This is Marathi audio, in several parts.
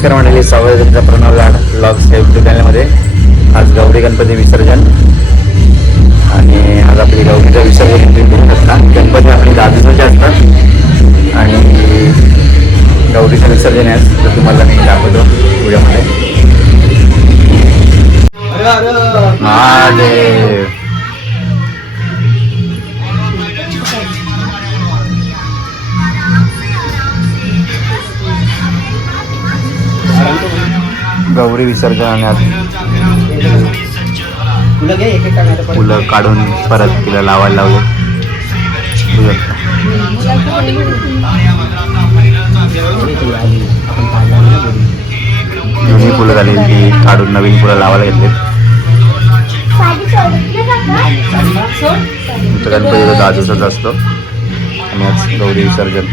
नमस्कार मंडळी स्वागत आहे तुमचं प्रणव लाड ब्लॉग्स या युट्यूब चॅनलमध्ये आज गौरी गणपती विसर्जन आणि आज आपली गौरीचं विसर्जन शकता. गणपती आपली दहा दिवसाचे असतात आणि गौरीचं विसर्जन आहे तर तुम्हाला मी दाखवतो व्हिडिओमध्ये. महादेव. गौरी विसर्जन फुलं काढून परत तिला लावायला लावले. जुनी फुलं झालेली ती काढून नवीन फुलं लावायला घेतलेत आमचा गणपती तो असतो. आणि आज गौरी विसर्जन.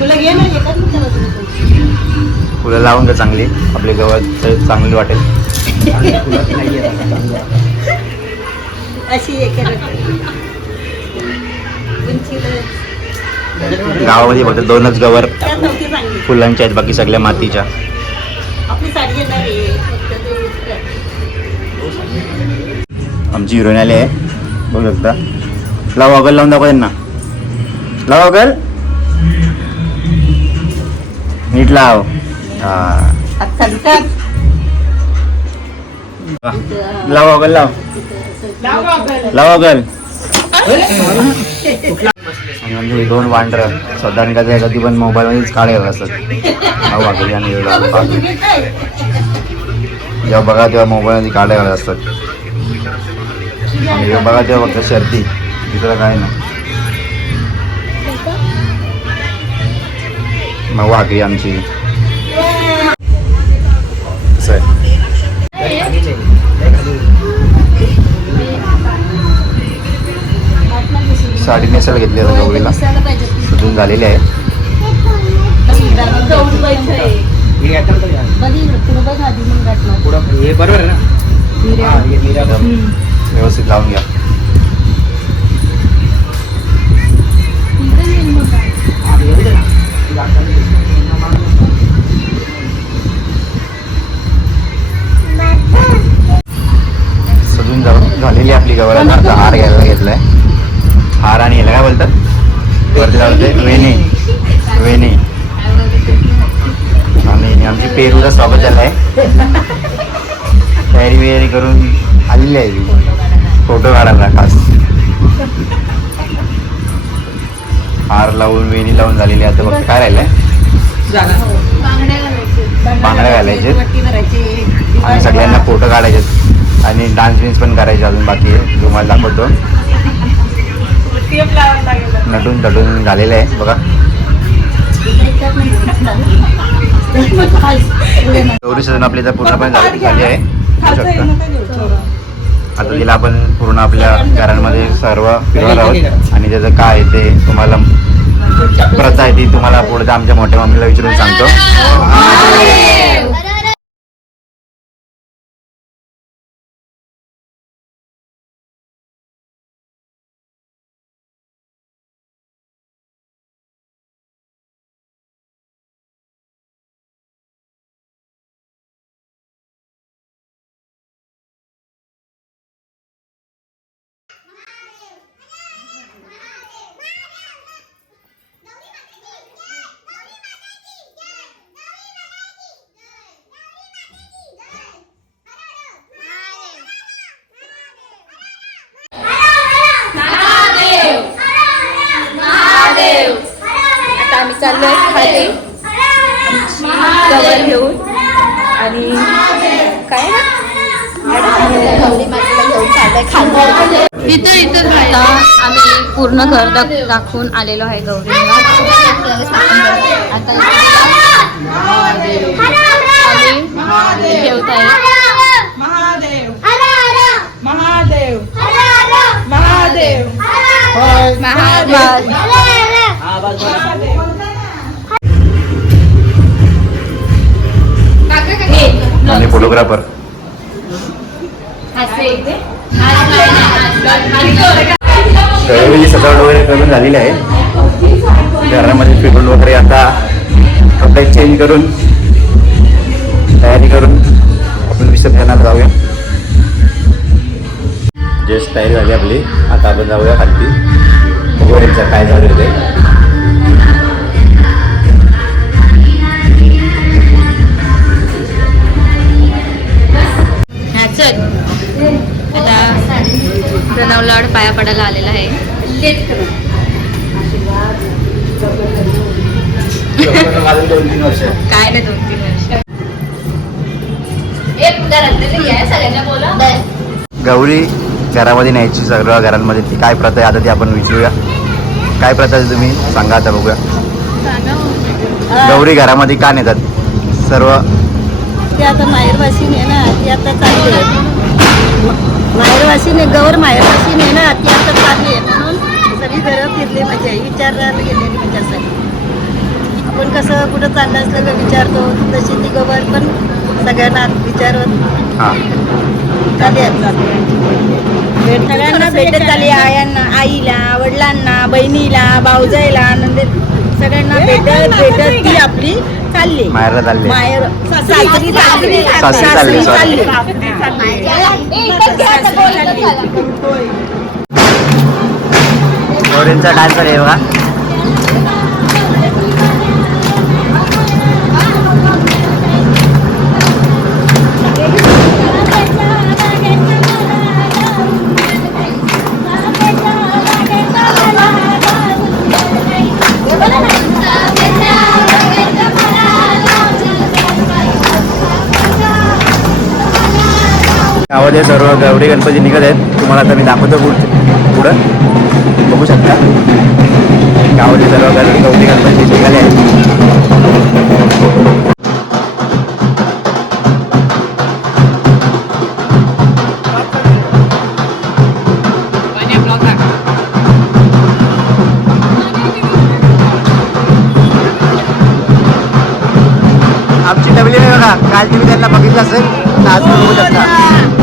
तुला घे ना एकच मिनिटात फुलं लावून का चांगली. आपली गवत चांगली वाटेल. अशी गावामध्ये फक्त दोनच गवर फुलांच्या आहेत बाकी सगळ्या मातीच्या. आमची हिरोईन आली आहे. बघू शकता. लाव अगल लावून दाखव त्यांना. लाव अगल नीट लाव. हा. लाव अगल लाव. लाव अगल. दोन वांडर. सदान का कधी पण मोबाईल मध्येच असतात लाव अगल आणि? जेव्हा बघा तेव्हा मोबाईलमध्ये काढे असतात आणि जेव्हा बघा तेव्हा फक्त शर्ती. दुसरं काय नाही. मग वाघरी आमची. कसं आहे. साडी नेसायला घेतली आता गौरीला. सुजून झालेली आहे. जाऊन बघायचंय. हे सजून जाऊन झालेली आपली गौर आता हार घ्यायला घेतलाय. हार आणि याला काय बोलतात? वरती लावते वेणी. वेणी. आम्ही आमची पेरूला स्वागत झालं आहे तयारी वियारी करून आलेली आहे. फोटो काढायला खास. हार लावून वेणी लावून झालेली आहे. आता फक्त काय राहिलंय? बांगड्या घालायचे. आणि सगळ्यांना फोटो काढायचे. आणि डान्स बिन्स पण करायचे अजून बाकी आहे. तुम्हाला दाखवतो. नटून तटून झालेलं आहे बघा. गौरी सजन आपली तर पूर्णपणे झाली झाली आहे. आता तिला आपण पूर्ण आपल्या घरांमध्ये सर्व फिरवणार आहोत. आणि त्याचं काय आहे ते तुम्हाला प्रथा आहे ती तुम्हाला पुढे आमच्या मोठ्या मम्मीला विचारून सांगतो आता आम्ही चाललोय खाली कवर घेऊन आणि काय इथं इथं आता आम्ही पूर्ण घर दाख- दाखवून आलेलो आहे गौरीला आता आम्ही ठेवत आहे महादेव महादेव महादेव महादेव आणि फोटोग्राफर. सजावट वगैरे करून झालेली आहे. घरामध्ये फिरून वगैरे आता कपडे चेंज करून तयारी करून आपण विसर्जनाला जाऊया. जस्ट तयारी झाली आपली. आता आपण जाऊया खालती. बघूया यांचं काय झालं ते लाड पाया पडायला आलेला आहे. काय नाही दोन तीन वर्ष. गौरी घरामध्ये न्यायची सर्व घरांमध्ये ती काय प्रथा आहे आता ती आपण विचारूया. काय प्रथा आहे तुम्ही? सांगा आता बघूया. गौरी घरामध्ये का नेतात? सर्व ते आता माहेरवासीने ना ती आता चालली आहे माहेरवासीने गौर माहेरवासीने ना ती आता चालली आहे. म्हणून सगळी घरं फिरली म्हणजे विचारायला गेलेली विचारसाठी आपण कसं कुठं चाललं असलं का विचारतो तशी ती गवर पण सगळ्यांना विचारत. हां. सगळ्यांना भेटत आली आयांना आईला वडिलांना बहिणीला भाऊजाईला नंदे सगळ्यांना भेटत भेटत ती आपली. चालली. माहेरला चालले. माहेर सासरी चालली. सासरी चालली, sorry. गौरींचा डान्स आहे बघा. गावामध्ये सर्व गवडे गणपती निघत आहेत. तुम्हाला आता मी दाखवतो पुढ- पुढं. बघू शकता. गावामध्ये सर्व गण- गणपती निघाले आहेत. आमची डबली नाही बघा. काल तुम्ही त्यांना बघितलं असेल आज बघू शकता.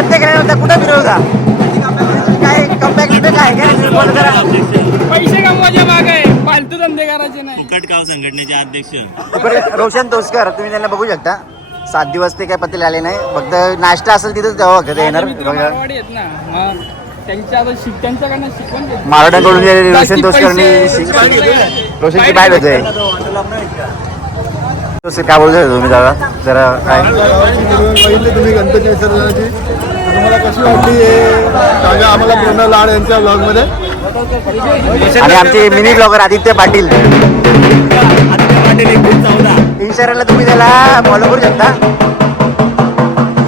पत्ते केले नव्हता कुठं फिरवता काय कमबॅक बिबॅक आहे करा पैसे कमवायच्या माग आहे. फालतू धंदे करायचे नाही. संघटनेचे अध्यक्ष. इकडे रोशन तोसकर तुम्ही त्यांना बघू शकता. सात दिवस ते काय पत्ते आले नाही. फक्त नाश्ता असेल तिथंच तेव्हा ते येणार. बघा. मारवाडी आहेत ना. मग त्यांच्या आता शिक त्यांच्याकडनं शिकवण घेतली. मारवाड्यांकडून जे रोशन तोसकरनी. शिक-. रोशनची बाय होते काय बोलतोय तुम्ही दादा? जरा काय? बघितली तुम्ही गणपती विसर्जनाची. तर तुम्हाला कशी वाटली सांगा आम्हाला पूर्ण लाड यांच्या ब्लॉगमध्ये आणि आमचे मिनी ब्लॉगर आदित्य पाटील. इन्स्टाग्रामला तुम्ही त्याला फॉलो करू शकता.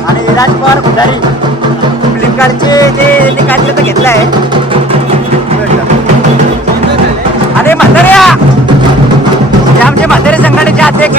आणि विराज पवार भंडारी. फ्लिपकार्टचे जे त्यांनी काढलं तर घेतलं आहे अरे म्हातारे हे आमचे म्हातारे संघटनेचे अध्यक्ष.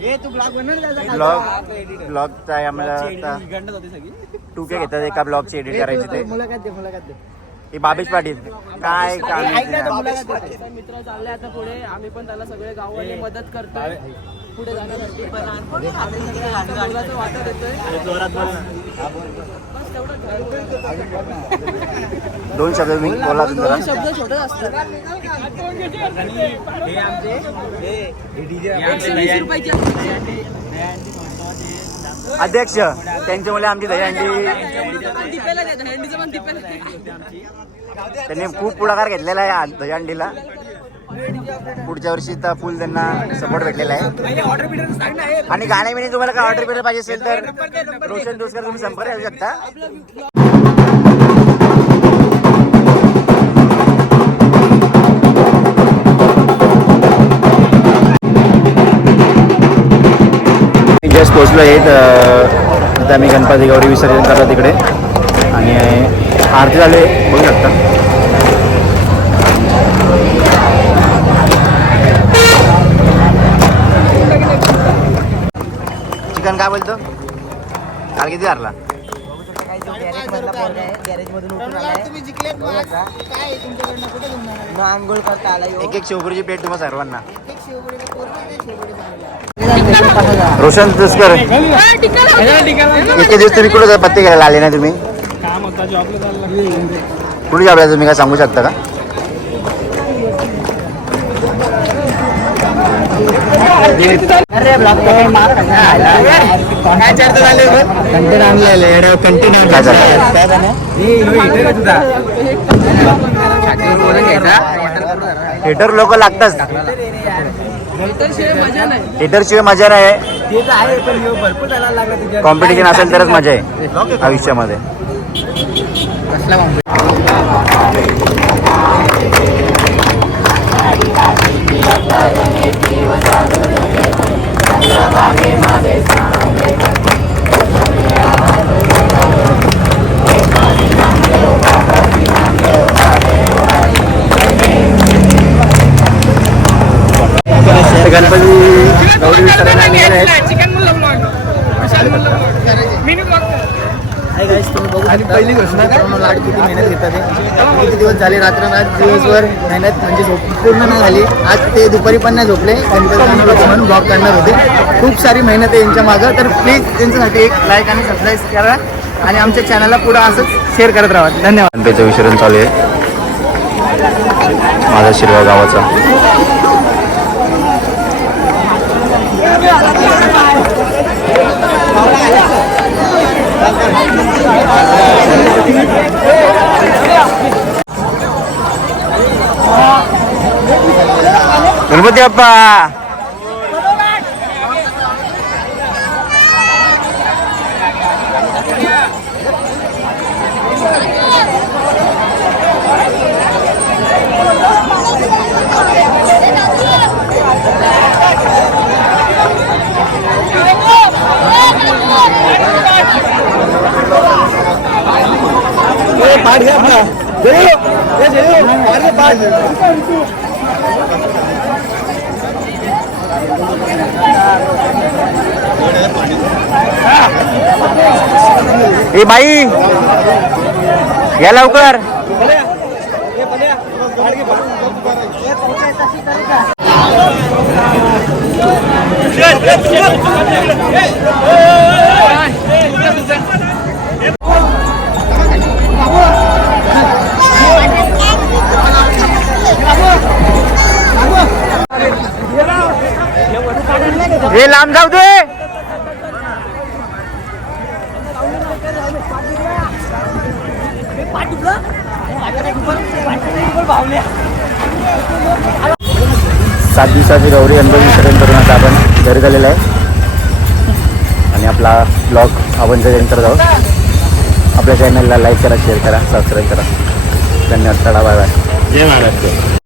हे तू ब्लॉग ब्लॉगचा आम्हाला टू के घेतात एका ब्लॉगची एडिट करायची ते मुलाखत दे मुलाखत दे. हे बाबेश पाटील. काय दे. मित्र चालले आता पुढे. आम्ही पण त्याला सगळे गावाने मदत करतोय. पुढे जाण्यासाठी मुलाचं वाटत येतोय. दोन शब्द मी बोला जरा. शब्द छोटे असतात. हे आमचे हे रुपयाची. अध्यक्ष त्यांच्या मुले आमची दहीहंडी. त्यांनी खूप पुढाकार घेतलेला आहे दहीहंडीला. पुढच्या वर्षी तर फुल त्यांना सपोर्ट भेटलेला आहे. आणि गाणे बिणे तुम्हाला काय ऑर्डर बिर्डर पाहिजे असेल तर रोशन दोसकर तुम्ही संपर्क येऊ शकता. जस्ट पोचलो आहेत आता आम्ही गणपती गौरी विसर्जन करतो तिकडे. आणि आरती झाले बघू शकता. काय बोलतो? काल किती हारला? आहे आंघोळ करता आला एक एक शेवपुरीची पेट तुम्हाला सर्वांना. रोशन तस्कर इतके दिवस तुम्ही कुठे पत्ते घ्यायला आले नाही तुम्ही? कुठे जॉबला तुम्ही? काय सांगू शकता का? कंटेन आणलेले कंटेन हिटर लोक लागतात थिएटर शिवाय मजा नाही. आहे कॉम्पिटिशन असेल तरच मजा आहे आयुष्यामध्ये. गणपती गौरी विसर्जन निघाले आहेत आणि पहिली घोषणा करून लाड किती मेहनत घेतात. किती दिवस झाले? रात्ररात दिवसभर मेहनत म्हणजे झोप पूर्ण नाही झाली. आज ते दुपारी पण नाही झोपले. गणपती म्हणून ब्लॉग करणार होते. खूप सारी मेहनत आहे यांच्या मागं. तर प्लीज त्यांच्यासाठी एक लाईक आणि सबस्क्राईब करा. आणि आमच्या चॅनलला पुढं असंच शेअर करत राहा. धन्यवाद. गणपतीचं विसर्जन चालू आहे. माझा शिरगाव गावाचा. गणपती बाप्पा पाठ घ्या आपला ए बाई. या लवकर. हे लांब जाऊ दे. सात दिवसाची गौरी गणपती विसर्जन करून आता आपण घरी झालेलं आहे. आणि आपला ब्लॉग आपण त्याच्यानंतर जाऊ. आपल्या चॅनलला लाईक करा शेअर करा सबस्क्राईब करा. धन्यवाद चला बाय बाय जय महाराष्ट्र.